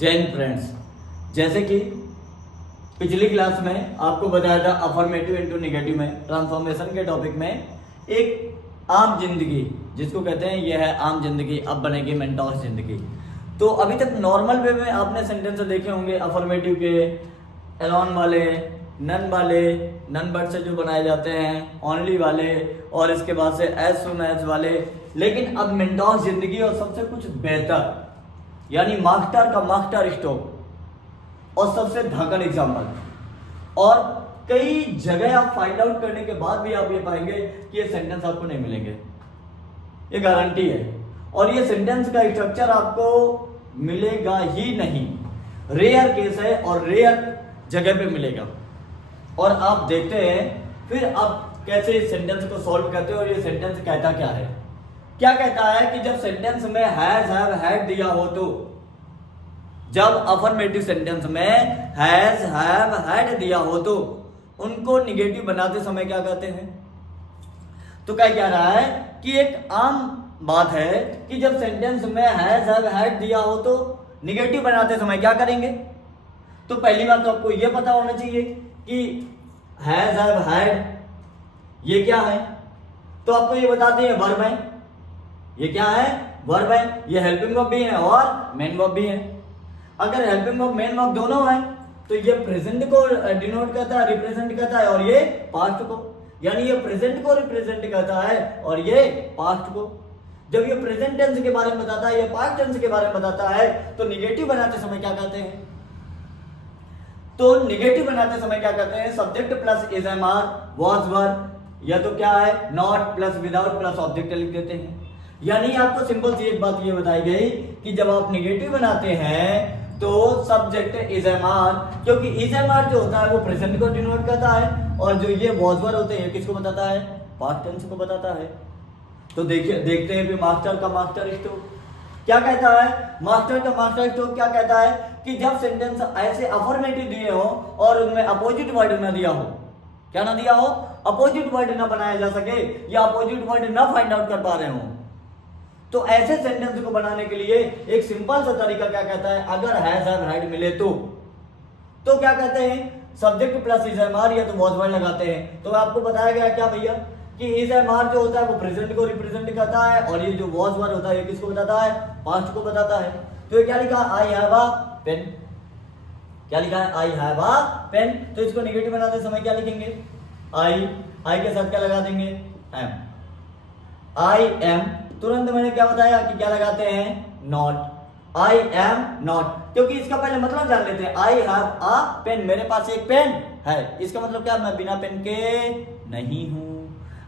जय हिंद फ्रेंड्स। जैसे कि पिछली क्लास में आपको बताया था अफर्मेटिव इनटू नेगेटिव में ट्रांसफॉर्मेशन के टॉपिक में एक आम जिंदगी जिसको कहते हैं यह है आम जिंदगी, अब बनेगी मेंटोस जिंदगी। तो अभी तक नॉर्मल वे में आपने सेंटेंस देखे होंगे अफर्मेटिव के, एलॉन वाले, नन वाले, नन बट से जो बनाए जाते हैं, ओनली वाले, और इसके बाद से एज सुन एज वाले। लेकिन अब मेंटोस जिंदगी और सबसे कुछ बेहतर यानी मास्टर का मास्टर स्ट्रोक और सबसे धाकड़ एग्जाम्पल। और कई जगह आप फाइंड आउट करने के बाद भी आप ये पाएंगे कि ये सेंटेंस आपको नहीं मिलेंगे, ये गारंटी है। और ये सेंटेंस का स्ट्रक्चर आपको मिलेगा ही नहीं, रेयर केस है और रेयर जगह पे मिलेगा। और आप देखते हैं फिर आप कैसे इस सेंटेंस को सॉल्व करते हो। और ये सेंटेंस कहता क्या है, क्या कहता है कि जब सेंटेंस में हैज हैव हैड दिया हो, तो जब अफर्मेटिव सेंटेंस में हैज हैव हैड दिया हो तो उनको निगेटिव बनाते समय क्या कहते हैं। तो क्या कह रहा है कि एक आम बात है कि जब सेंटेंस में हैज हैव हैड दिया हो तो निगेटिव बनाते समय क्या करेंगे। तो पहली बात तो आपको यह पता होना चाहिए कि हैज हैव हैड ये क्या है। तो आपको ये बताते हैं वर्ब है, ये क्या है, वर्ब है। ये हेल्पिंग वर्ब भी है और मेन वर्ब भी है। अगर हेल्पिंग वर्ब मेन वर्ब दोनों है तो ये प्रेजेंट को डिनोट करता है, रिप्रेजेंट करता है, और ये पास्ट को। यानी ये प्रेजेंट को रिप्रेजेंट करता है और ये पास्ट को। जब ये प्रेजेंट टेंस के बारे में बताता है, ये पास्ट टेंस के बारे में बताता है, तो निगेटिव बनाते समय क्या कहते हैं। तो निगेटिव बनाते समय क्या कहते हैं, subject plus is am are was were, या तो क्या है not plus without plus object लिख देते हैं। यानी आपको सिंपल सी एक बात ये बताई गई कि जब आप निगेटिव बनाते हैं तो सब्जेक्ट इज एम आर, क्योंकि इज एम आर जो होता है वो प्रेजेंट को डिनोट करता है, और जो ये वाज वर होते हैं किसको बताता है, पास्ट टेंस को बताता है। तो देखिए देखते हैं फिर मास्टर का मास्टर स्ट्रोक क्या कहता है। मास्टर का मास्टर स्ट्रोक क्या कहता है कि जब सेंटेंस ऐसे अफर्मेटिव दिए हो और उनमें अपोजिट वर्ड ना दिया हो, क्या ना दिया हो, अपोजिट वर्ड ना बनाया जा सके या अपोजिट वर्ड ना फाइंड आउट कर पा रहे हो, तो ऐसे सेंटेंस को बनाने के लिए एक सिंपल सा तरीका क्या कहता है, अगर हैज हैव हैड मिले तो क्या कहते हैं, subject plus is am are या तो वाज वर्ड लगाते हैं। तो आपको बताया गया क्या भैया कि इज एम आर जो होता है वो प्रेजेंट को रिप्रेजेंट करता है, और ये जो वाज वर्ड होता है ये किसको बताता है, पास्ट को बताता है। तो ये क्या लिखा, आई हैव अ पेन, क्या लिखा है, आई हैव अ पेन। तो इसको नेगेटिव बनाते समय क्या लिखेंगे, आई के साथ क्या लगा देंगे, एम, आई एम। तुरंत मैंने क्या बताया कि क्या लगाते हैं, नॉट, आई एम नॉट, क्योंकि इसका पहले मतलब जान लेते हैं। आई हैव अ पेन, मेरे पास एक पेन है, इसका मतलब क्या, मैं बिना पेन के नहीं हूं।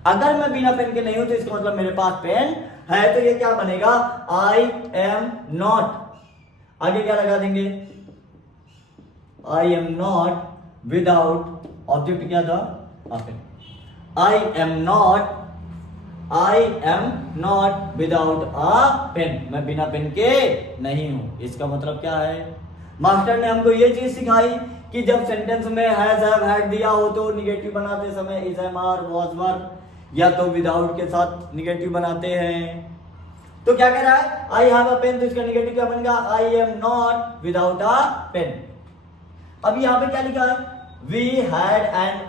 अगर मैं बिना पेन के नहीं हूं तो इसका मतलब मेरे पास पेन है। तो ये क्या बनेगा, आई एम नॉट। आगे क्या लगा देंगे, I am not without object क्या था, pen. I am not, I am not without a pen, मैं बिना पेन के नहीं हूं। इसका मतलब क्या है, मास्टर ने हमको ये चीज सिखाई कि जब सेंटेंस में हैज हैव हैड दिया हो तो निगेटिव बनाते समय is am are was were या तो विदाउट के साथ निगेटिव बनाते हैं। तो क्या कह रहा है, आई हैव अ पेन, तो इसका निगेटिव क्या बनेगा, I am not without a pen. अब यहां पे क्या लिखा है, we had an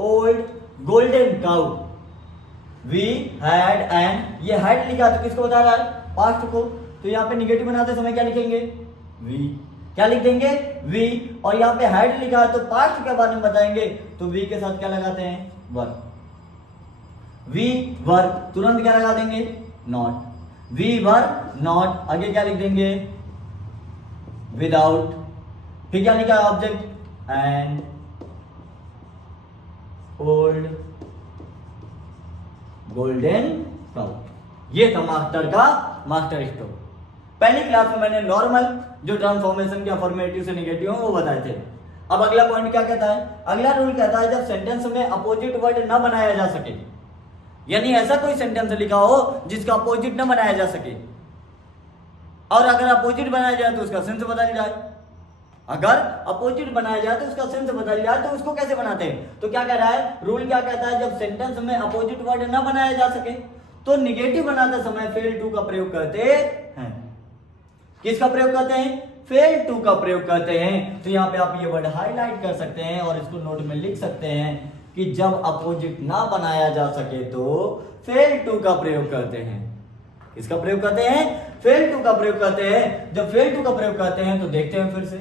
old golden cow, we had an, ये हैड लिखा तो किसको बता रहा है, पास्ट को। तो यहाँ पे निगेटिव बनाते समय क्या लिखेंगे, वी, क्या लिख देंगे, वी। और यहाँ पे हैड लिखा है तो पास्ट के बारे में बताएंगे, तो वी के साथ क्या लगाते हैं, वर, वी वर। तुरंत क्या लगा देंगे, नॉट, वी वर नॉट। आगे क्या लिख देंगे, विदाउट। फिर क्या लिखा है, object and old golden cow. ये था मास्टर का मास्टर स्ट्रोक। पहली क्लास में मैंने नॉर्मल जो ट्रांसफॉर्मेशन के अफर्मेटिव से निगेटिव है वो बताए थे। अब अगला पॉइंट क्या कहता है, अगला रूल कहता है जब सेंटेंस में अपोजिट वर्ड ना बनाया जा सके, यानी ऐसा कोई सेंटेंस लिखा हो जिसका अपोजिट ना बनाया जा सके, और अगर अपोजिट बनाया जाए तो उसका सेंस बदल जाए। अगर अपोजिट बनाया जाए तो उसका सेंस बदल जाए, तो उसको कैसे बनाते हैं। तो क्या कह रहा है, रूल क्या कहता है, जब सेंटेंस में अपोजिट वर्ड ना बनाया जा सके तो निगेटिव बनाते समय फेल टू का प्रयोग करते हैं। किसका प्रयोग करते हैं, फेल टू का प्रयोग करते हैं। तो यहाँ पे आप ये वर्ड हाईलाइट कर सकते हैं और इसको नोट में लिख सकते हैं कि जब अपोजिट ना बनाया जा सके तो फेल टू का प्रयोग करते हैं। इसका प्रयोग करते हैं, फेल टू का प्रयोग करते हैं। जब फेल टू का प्रयोग करते हैं तो देखते हैं फिर से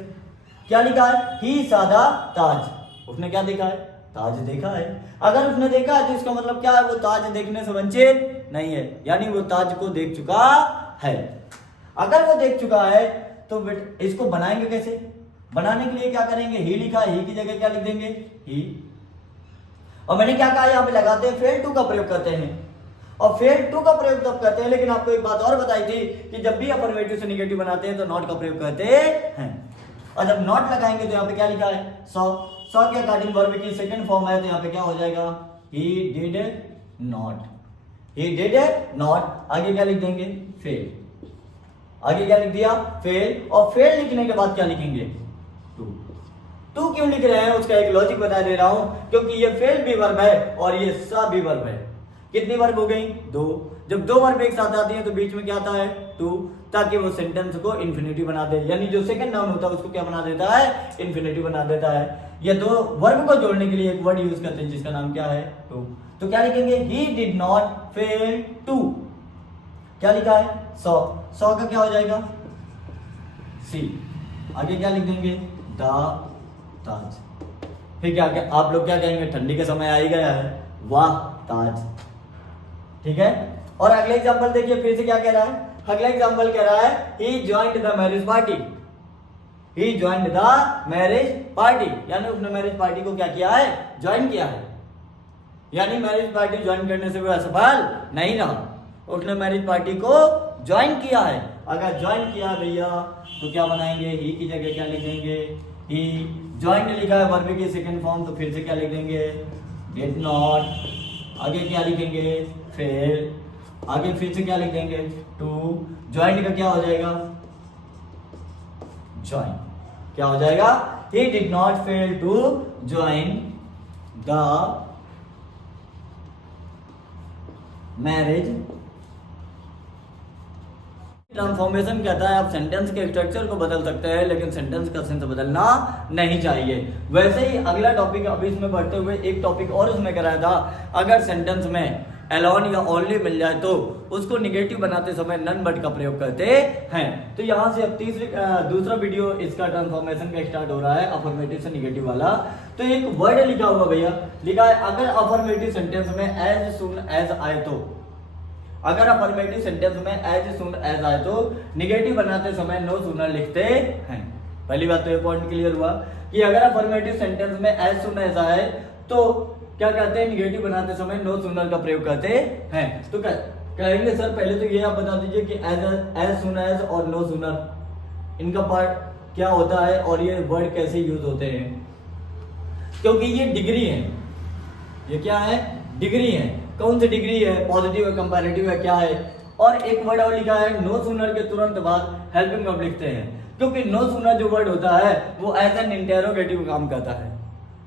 क्या लिखा है, ही सादा ताज। उसने क्या देखा है, ताज देखा है। अगर उसने देखा है तो इसका मतलब क्या है, वो ताज देखने से वंचित नहीं है, यानी वो ताज को देख चुका है। अगर वो देख चुका है तो इसको बनाएंगे कैसे, बनाने के लिए क्या करेंगे, ही लिखा है, ही की जगह क्या लिख देंगे, ही। और मैंने क्या कहा, यहाँ पे लगाते हैं फेल टू का प्रयोग करते हैं। और फेल टू का प्रयोग तब करते हैं, लेकिन आपको एक बात और बताई थी कि जब भी अफर्मेटिव से निगेटिव बनाते हैं तो नॉट का प्रयोग करते हैं। और जब नॉट लगाएंगे तो यहाँ पे क्या लिखा है, सॉ के अकॉर्डिंग वर्ब की सेकंड फॉर्म है, तो यहाँ पे क्या हो जाएगा, ही did not, he did not. आगे क्या लिख देंगे, फेल। आगे क्या लिख दिया, फेल। और फेल लिखने के बाद क्या लिखेंगे, टू क्यों लिख रहे हैं उसका एक लॉजिक बता दे रहा हूं, क्योंकि ये फेल भी वर्ब है और ये सा भी वर्ब है। कितनी वर्ब हो गई, दो। जब दो वर्ब एक साथ आती हैं तो बीच में क्या आता है, टू, ताकि वो सेंटेंस को इन्फिनिटिव बना दे, यानी जो सेकंड नाउन होता है उसको क्या बना देता है, इन्फिनिटिव बना देता है। ये दो वर्ब को जोड़ने के लिए एक वर्ड यूज करते हैं जिसका नाम क्या है, टू। तो क्या लिखेंगे, he did not fail to, क्या लिखा है, सॉ का क्या हो जाएगा, सी। आगे क्या लिख देंगे, द ताज। फिर क्या आप लोग क्या कहेंगे, ठंडी के समय आ ही गया है, वाह ताज। ठीक है। और अगले एग्जांपल देखिए, फिर से क्या कह रहा है, अगला एग्जांपल कह रहा है, he joined the marriage party, he joined the marriage party, यानी उसने मैरिज पार्टी को क्या किया है, ज्वाइन किया है। यानी मैरिज पार्टी ज्वाइन करने से वो असफल नहीं रहा, उसने मैरिज पार्टी को ज्वाइन किया है। अगर ज्वाइन किया भैया तो क्या बनाएंगे, ही की जगह क्या लिख देंगे, ही। ज्वाइन लिखा है वर्ब की सेकंड फॉर्म, तो फिर से क्या लिख देंगे, डिड नॉट। आगे क्या लिखेंगे, फेल। आगे फिर से क्या लिख देंगे, टू। ज्वाइन का क्या हो जाएगा, ज्वाइन। क्या हो जाएगा, he did not fail to join the marriage। Transformation कहता है आप सेंटेंस के स्ट्रक्चर को बदल सकते हैं, लेकिन सेंटेंस का सेंस बदलना नहीं चाहिए। वैसे ही अगला टॉपिक, अभी इसमें बढ़ते हुए एक टॉपिक और उसमें कराया था, अगर सेंटेंस में एलोन या ओनली मिल जाए तो उसको निगेटिव बनाते समय नन बट का प्रयोग करते हैं। तो यहाँ से अब दूसरा वीडियो इसका ट्रांसफॉर्मेशन का स्टार्ट हो रहा है, अफर्मेटिव से निगेटिव वाला। तो एक वर्ड लिखा हुआ भैया, लिखा है अगर अफर्मेटिव सेंटेंस में एज सुन एज आए तो, अगर अफर्मेटिव सेंटेंस में एज सुन एज आए तो निगेटिव बनाते समय नो सूनर लिखते हैं। पहली बात तो ये पॉइंट क्लियर हुआ कि अगर अफर्मेटिव सेंटेंस में एज सुन एज आए तो क्या कहते हैं, निगेटिव बनाते समय नो सूनर का प्रयोग करते हैं। तो कहेंगे सर पहले तो ये आप बता दीजिए कि एज सुन एज और नो सूनर इनका पार्ट क्या होता है और ये वर्ड कैसे यूज होते हैं, क्योंकि ये डिग्री है। ये क्या है, डिग्री है। कौन सी डिग्री है, पॉजिटिव है, कंपैरेटिव है, क्या है। और एक वर्ड और लिखा है, नो सूनर के तुरंत बाद हेल्पिंग वर्ब लिखते हैं, क्योंकि नो सूनर जो वर्ड होता है वो एज एन इंटेरोगेटिव काम करता है।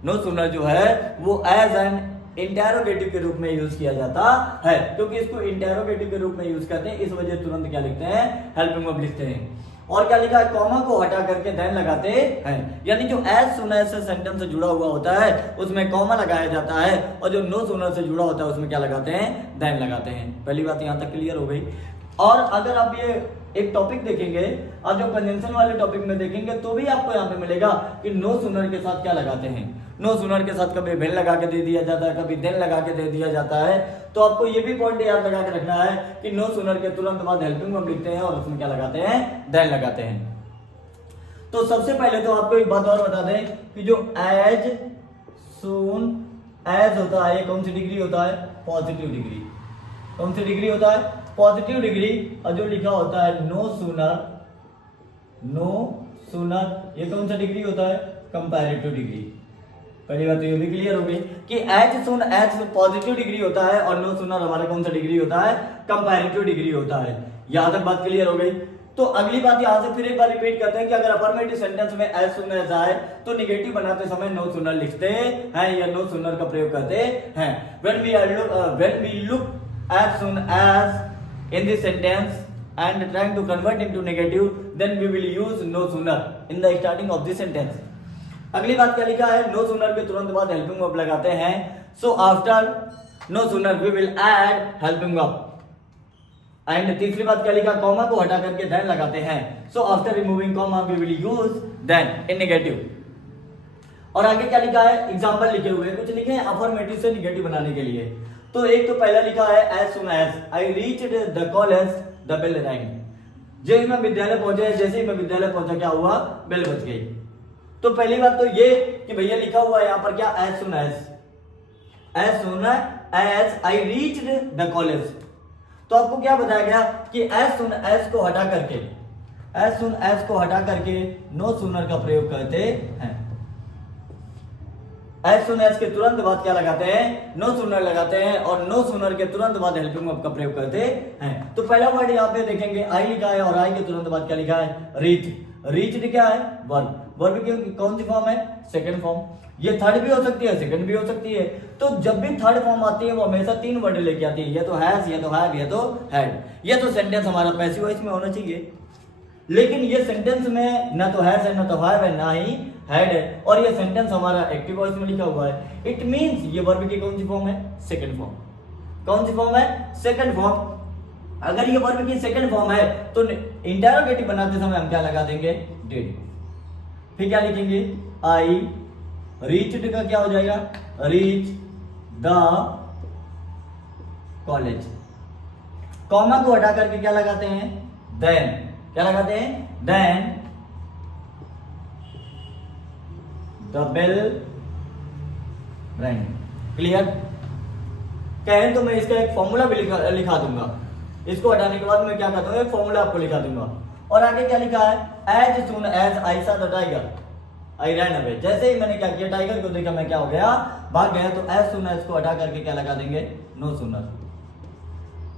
नो सूनर जो है वो एज एन इंटेरोगेटिव के रूप में यूज किया जाता है, क्योंकि इसको इंटेरोगेटिव के रूप में यूज करते हैं, इस वजह तुरंत क्या लिखते हैं, हेल्पिंग वर्ब लिखते हैं। और क्या लिखा है, कॉमा को हटा करके देन लगाते हैं, यानी जो एज सूनर से सेंटेंस से जुड़ा हुआ होता है उसमें कॉमा लगाया जाता है, और जो नो सूनर से जुड़ा होता है उसमें क्या लगाते हैं, देन लगाते हैं। पहली बात यहाँ तक क्लियर हो गई। और अगर आप ये एक टॉपिक देखेंगे, आप जो कंजंक्शन वाले टॉपिक में देखेंगे तो भी आपको यहाँ पे मिलेगा कि नो सूनर के साथ क्या लगाते हैं। नो सूनर के साथ कभी वेन लगा के दे दिया जाता है, कभी देन लगा के दे दिया जाता है। तो आपको ये भी पॉइंट याद लगा के रखना है कि नो सूनर के तुरंत बाद हेल्पिंग वर्ब लिखते हैं और उसमें क्या लगाते हैं, देन लगाते हैं। तो सबसे पहले तो आपको एक बात और बता दें कि जो एज सून एज होता है, कौन सी डिग्री होता है, पॉजिटिव डिग्री। कौन सी डिग्री होता है, पॉजिटिव डिग्री। और जो लिखा होता है नो सूनर, ये कौन सा डिग्री होता है, कंपैरेटिव डिग्री। पहली बात तो ये भी क्लियर हो गई कि as soon as positive degree होता है और नो सूनर हमारा कौन सा डिग्री होता है, कंपैरेटिव डिग्री होता है। यहां तक बात क्लियर हो गई। तो अगली बात यहां से फिर एक बार रिपीट करते हैं कि अगर अफर्मेटिव सेंटेंस में एज सुन एज आए तो निगेटिव बनाते समय नो सूनर लिखते हैं या नो सूनर का प्रयोग करते हैं। When we look as soon as in this sentence and trying to convert into negative, then we will use no sooner in the starting of this sentence. अगली बात क्या लिखा है, no sooner के तुरंत बाद helping verb लगाते हैं. So after no sooner we will add helping verb. And तीसरी बात क्या लिखा, कॉमा को हटा करके देन लगाते हैं. So after removing comma we will use then in negative. और आगे क्या लिखा है, एग्जांपल लिखे हुए कुछ लिखे हैं अफर्मेटिव से नेगेटिव बनाने के लिए. तो एक तो पहला लिखा है as soon as I reached the college the bell rang. जैसे ही मैं विद्यालय पहुंचा, जैसे ही मैं विद्यालय पहुंचा क्या हुआ, बेल बज गई. तो पहली बात तो ये कि भैया लिखा हुआ है यहाँ पर क्या, as soon as I reached the college. तो आपको क्या बताया गया कि एज सुन एज को हटा करके नो सूनर का प्रयोग करते हैं. एज सुन एज के तुरंत बाद क्या लगाते हैं, नो सूनर लगाते हैं, और नो सूनर के तुरंत बाद हेल्पिंग वर्ब का प्रयोग करते हैं. तो पहला वर्ड यहाँ पे देखेंगे आई लिखा है, और आई के तुरंत बाद क्या लिखा है, रीच. रीच्ड क्या है, वर्ब की कौन सी फॉर्म है, सेकंड फॉर्म. ये थर्ड भी हो सकती है, सेकंड भी हो सकती है. तो जब भी थर्ड फॉर्म आती है वो हमेशा तीन वर्ड लेके आती है, या तो हैज, या तो हैव, या तो हैड. ये तो सेंटेंस हमारा पैसिव वॉइस में होना चाहिए, लेकिन ये सेंटेंस में ना तो हैज है, ना तो हैव है, ना ही हैड है, और ये सेंटेंस हमारा एक्टिव वॉइस में लिखा हुआ है. इट मींस ये वर्ब की कौन सी फॉर्म है, सेकंड फॉर्म. कौन सी फॉर्म है, सेकंड फॉर्म. अगर ये वर्ब की सेकंड फॉर्म है तो इंटरोगेटिव बनाते समय हम क्या लगा देंगे, डिड. फिर क्या लिखेंगे, आई रीच्ड का क्या हो जाएगा, रीच द कॉलेज. कॉमा को हटा करके क्या लगाते हैं, देन. क्या लगाते हैं, then the bell rang. Clear. कहें तो मैं इसका एक फॉर्मूला भी लिखा दूंगा. इसको हटाने के बाद मैं क्या करता हूं, एक फॉर्मूला आपको लिखा दूंगा. और आगे क्या लिखा है, as soon as I saw the tiger I ran away. जैसे ही मैंने क्या किया, टाइगर को देखा, मैं क्या हो गया, भाग गया. तो एज सून एज को हटा करके क्या लगा देंगे, नो सूनर.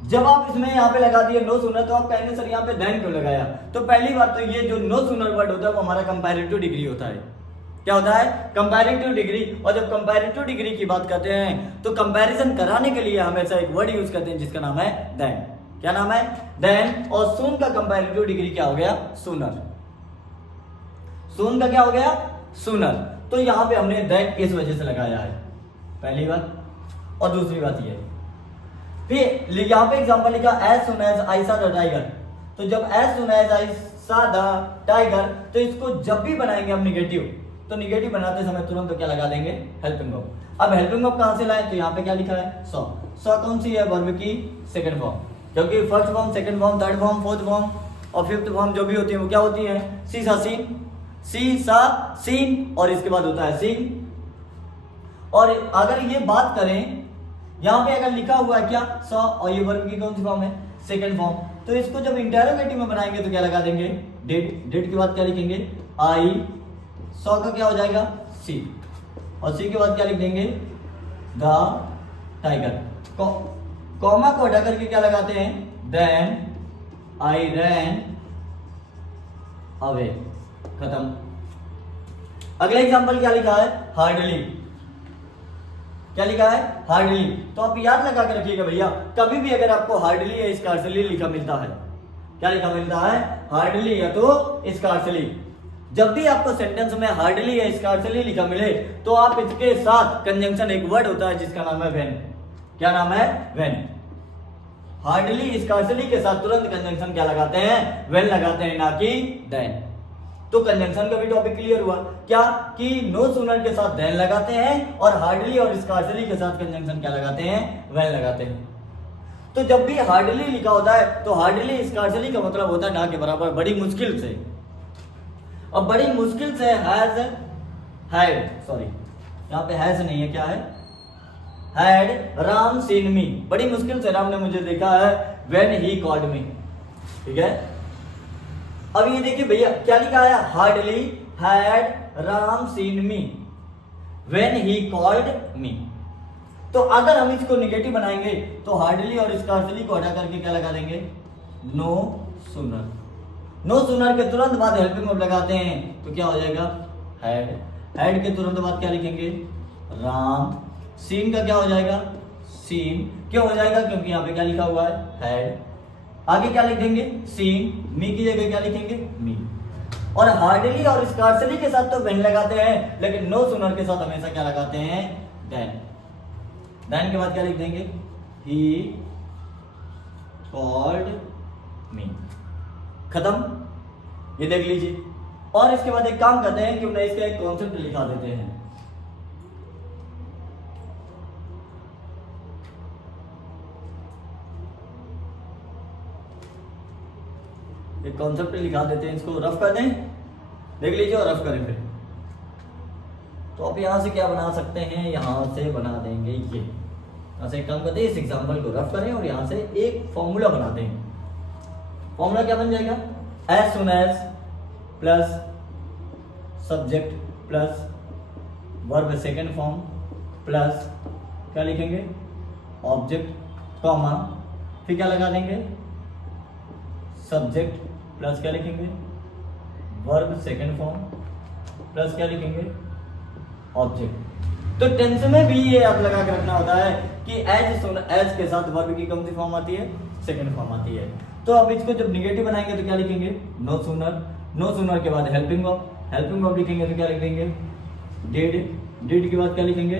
जब आप इसमें यहाँ पे लगा दिए नो सूनर, तो आप कहेंगे सर यहाँ पे देन क्यों लगाया. तो पहली बात तो ये जो नो सूनर वर्ड होता है वो हमारा कंपैरेटिव डिग्री होता है. क्या होता है, कंपैरेटिव डिग्री. और जब कंपैरेटिव डिग्री की बात करते हैं तो कंपैरिजन कराने के लिए हमेशा एक वर्ड यूज करते हैं जिसका नाम है देन. क्या नाम है, देन. और सून का कंपैरेटिव डिग्री क्या हो गया, सूनर. सून का क्या हो गया, सूनर. तो यहां पे हमने देन इस वजह से लगाया है, पहली बात. और दूसरी बात ये, फिर यहां पे एग्जांपल लिखा as soon as I saw the tiger. तो जब as soon as I saw the tiger, तो इसको जब भी बनाएंगे हम निगेटिव, तो निगेटिव बनाते समय तुरंत क्या लगा देंगे, हेल्पिंग वर्ब. अब हेल्पिंग वर्ब कहां से लाए, तो यहां पे क्या लिखा है, सॉ. सॉ कौन सी है, वर्ब की सेकंड फॉर्म. क्योंकि first form, second form, third form, fourth form और फिफ्थ फॉर्म जो भी होती है वो क्या होती है, सी सा सीन. सी सा सीन, और इसके बाद होता है सीन. और अगर ये बात करें, यहां पे अगर लिखा हुआ है क्या, सॉ, और ये वर्ब की कौन सी फॉर्म है, सेकंड फॉर्म. तो इसको जब इंटरोगेटिव में बनाएंगे तो क्या लगा देंगे, डिड. डिड के बाद क्या लिखेंगे, आई. सॉ का क्या हो जाएगा, सी. और सी के बाद क्या लिख देंगे, द टाइगर. कॉमा को हटा करके क्या लगाते हैं, देन आई रैन अवे. खत्म. अगले एग्जांपल क्या लिखा है, हार्डली. क्या लिखा है, हार्डली. तो आप याद लगा के रखिएगा भैया, कभी भी अगर आपको हार्डली या स्कार्सली लिखा मिलता है, क्या लिखा मिलता है, हार्डली या तो स्कार्सली. जब भी आपको सेंटेंस में हार्डली या स्कार्सली लिखा मिले तो आप इसके साथ कंजंक्शन, एक वर्ड होता है जिसका नाम है व्हेन. क्या नाम है, व्हेन. हार्डली स्कार्सली के साथ तुरंत कंजंक्शन क्या लगाते हैं, व्हेन लगाते हैं, ना कि देन. तो कंजंक्शन का भी टॉपिक क्लियर हुआ क्या, कि नो सूनर के साथ देन लगाते हैं, और हार्डली और स्कार्सली के साथ कंजंक्शन क्या लगाते हैं, व्हेन लगाते हैं. तो जब भी हार्डली लिखा होता है तो हार्डली स्कार्सली का मतलब होता है ना के बराबर, बड़ी मुश्किल से. अब बड़ी मुश्किल से हैज, हैड, सॉरी यहाँ पे हैज नहीं है, क्या है, हैड राम सीन मी. बड़ी मुश्किल से राम ने मुझे देखा है, व्हेन ही कॉल्ड मी. ठीक है. अब ये देखिए भैया क्या लिखा है, hardly had Ram scene me when he called me. तो अगर हम इसको निगेटिव बनाएंगे तो हार्डली और स्कार्सली को हटा करके क्या लगा देंगे, नो सूनर. नो सूनर के तुरंत बाद हेल्पिंग वर्ब लगाते हैं तो क्या हो जाएगा, हैड. हैड के तुरंत बाद क्या लिखेंगे, राम. सीन का क्या हो जाएगा, सीन. क्यों हो जाएगा, क्योंकि यहाँ पे क्या लिखा हुआ है, हैड. आगे क्या लिख देंगे, सीन, मी की जगह क्या लिखेंगे, मी। और हार्डली और स्कार्सली के साथ तो व्हेन लगाते हैं, लेकिन नो सूनर के साथ हमेशा क्या लगाते हैं, देन। देन के बाद क्या लिख देंगे, ही कॉल्ड मी। खत्म, ये देख लीजिए। और इसके बाद एक काम करते हैं, क्यों ना इसका एक कॉन्सेप्ट लिखा देते हैं। एक कॉन्सेप्ट लिखा देते हैं, इसको रफ कर दें, देख लीजिए और रफ करें फिर। तो आप यहां से क्या बना सकते हैं, यहां से बना देंगे ये, यहां से एक काम करते हैं, इस एग्जांपल को रफ करें और यहां से एक फॉर्मूला बनाते हैं। फॉर्मूला क्या बन जाएगा, as soon as plus subject plus verb second form plus क्या लिखेंगे, ऑब्जेक्ट कॉमा, फिर क्या लगा देंगे, सब्जेक्ट प्लस क्या लिखेंगे, वर्ब सेकेंड फॉर्म प्लस क्या लिखेंगे, ऑब्जेक्ट। तो टेंस में भी ये आप लगा के रखना होता है कि एज सुन एज के साथ वर्ब की कौन सी फॉर्म आती है, सेकेंड फॉर्म आती है। तो अब इसको जब निगेटिव बनाएंगे तो क्या लिखेंगे, नो सूनर। नो सूनर के बाद हेल्पिंग ऑफ, हेल्पिंग ऑफ लिखेंगे तो क्या लिख देंगे, डिड। डिड के बाद क्या लिखेंगे,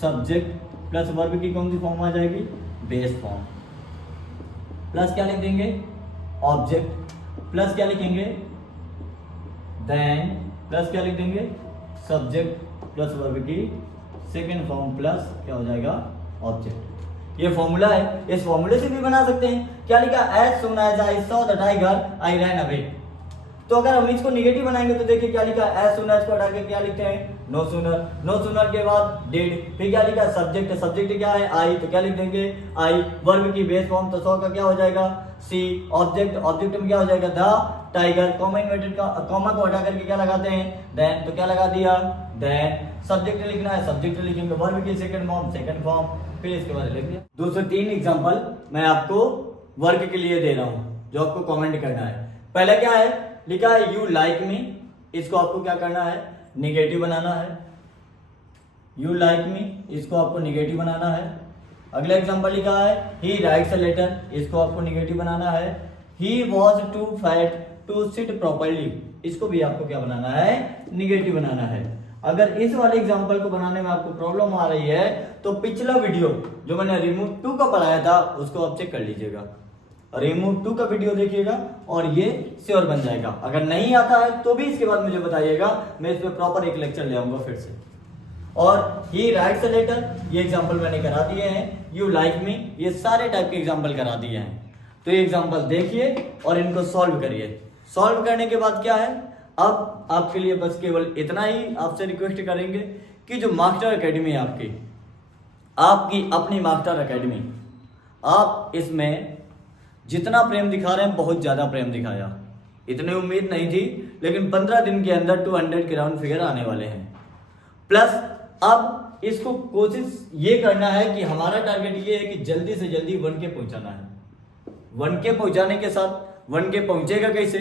सब्जेक्ट प्लस वर्ब की कौन सी फॉर्म आ जाएगी, बेस फॉर्म, प्लस क्या लिख देंगे, ऑब्जेक्ट प्लस क्या लिखेंगे, देन प्लस क्या लिख देंगे, सब्जेक्ट प्लस वर्ब की सेकेंड फॉर्म प्लस क्या हो जाएगा, ऑब्जेक्ट। ये फॉर्मूला है, इस फॉर्मूले से भी बना सकते हैं। क्या लिखा, as soon as I saw the tiger I ran away. तो अगर हम इसको निगेटिव बनाएंगे तो देखिए क्या लिखा, एज सून एज को हटा के क्या लिखते हैं, नो सूनर। नो सूनर के बाद डिड, फिर क्या लिखा, सब्जेक्ट, सब्जेक्ट क्या है, आई, तो क्या लिख देंगे, आई। वर्ब की बेस फॉर्म तो सॉ का क्या हो जाएगा, सी। ऑब्जेक्ट, ऑब्जेक्ट में क्या हो जाएगा, द टाइगर। कॉमा इन्वर्टेड का कॉमा को हटा करके क्या लगाते हैं, देन, तो क्या लगा दिया, देन। सब्जेक्ट लिखना है, सब्जेक्ट लिखेंगे, वर्ब की सेकंड फॉर्म, सेकंड फॉर्म, फिर इसके बाद लिख दिया। 203 एग्जांपल मैं आपको वर्क के लिए दे रहा हूं, जो आपको कमेंट करना है। पहला क्या है, लिखा है यू लाइक मी, इसको आपको क्या करना है, निगेटिव बनाना है। यू लाइक मी, इसको आपको निगेटिव बनाना है। अगला एग्जांपल लिखा है ही राइट्स अ लेटर, इसको आपको निगेटिव बनाना है। He was too fat to sit properly, इसको भी आपको क्या बनाना है, निगेटिव बनाना है। अगर इस वाले एग्जांपल को बनाने में आपको प्रॉब्लम आ रही है तो पिछला वीडियो जो मैंने रिमूव टू का पढ़ाया था उसको आप चेक कर लीजिएगा, रिमूव टू का वीडियो देखिएगा और ये श्योर बन जाएगा। अगर नहीं आता है तो भी इसके बाद मुझे बताइएगा, मैं इस पे प्रॉपर एक लेक्चर ले आऊंगा फिर से। और ही राइट्स अ लेटर, ये एग्जांपल मैंने करा दिए हैं। यू लाइक मी, ये सारे टाइप के एग्जांपल करा दिए हैं। तो ये एग्जांपल देखिए और इनको सॉल्व करिए। सॉल्व करने के बाद क्या है, अब आपके लिए बस केवल इतना ही आपसे रिक्वेस्ट करेंगे कि जो मास्टर एकेडमी है आपकी अपनी मास्टर एकेडमी, आप इसमें जितना प्रेम दिखा रहे हैं बहुत ज्यादा प्रेम दिखाया। इतनी उम्मीद नहीं थी, लेकिन 15 दिन के अंदर 200 के राउंड फिगर आने वाले हैं। प्लस अब इसको कोशिश ये करना है कि हमारा टारगेट ये है कि जल्दी से जल्दी 1K पहुंचाना है। 1K पहुंचाने के साथ 1K पहुंचेगा कैसे,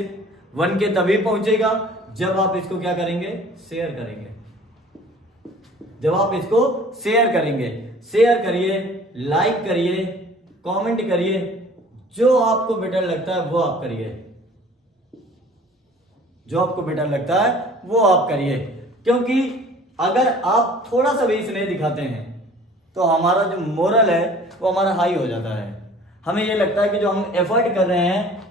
1K तभी पहुंचेगा जब आप इसको क्या करेंगे, शेयर करेंगे। जब आप इसको शेयर करेंगे, शेयर करिए, लाइक करिए, कमेंट करिए, जो आपको बेटर लगता है वो आप करिए, जो आपको बेटर लगता है वो आप करिए। क्योंकि अगर आप थोड़ा सा भी स्नेह दिखाते हैं तो हमारा जो मोरल है वो हमारा हाई हो जाता है। हमें ये लगता है कि जो हम एफर्ट कर रहे हैं,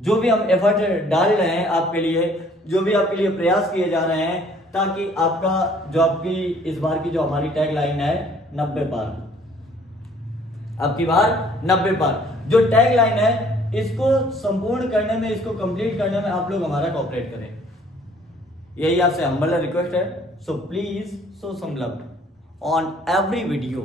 जो भी हम एफर्ट डाल रहे हैं आपके लिए, जो भी आपके लिए प्रयास किए जा रहे हैं, ताकि आपका जो आपकी इस बार की जो हमारी टैग लाइन है 90 पार, आपकी बार 90 पार जो टैग लाइन है, इसको संपूर्ण करने में, इसको कंप्लीट करने में आप लोग हमारा कोऑपरेट करें, यही आपसे हम्बल रिक्वेस्ट है। So please show some love on every video.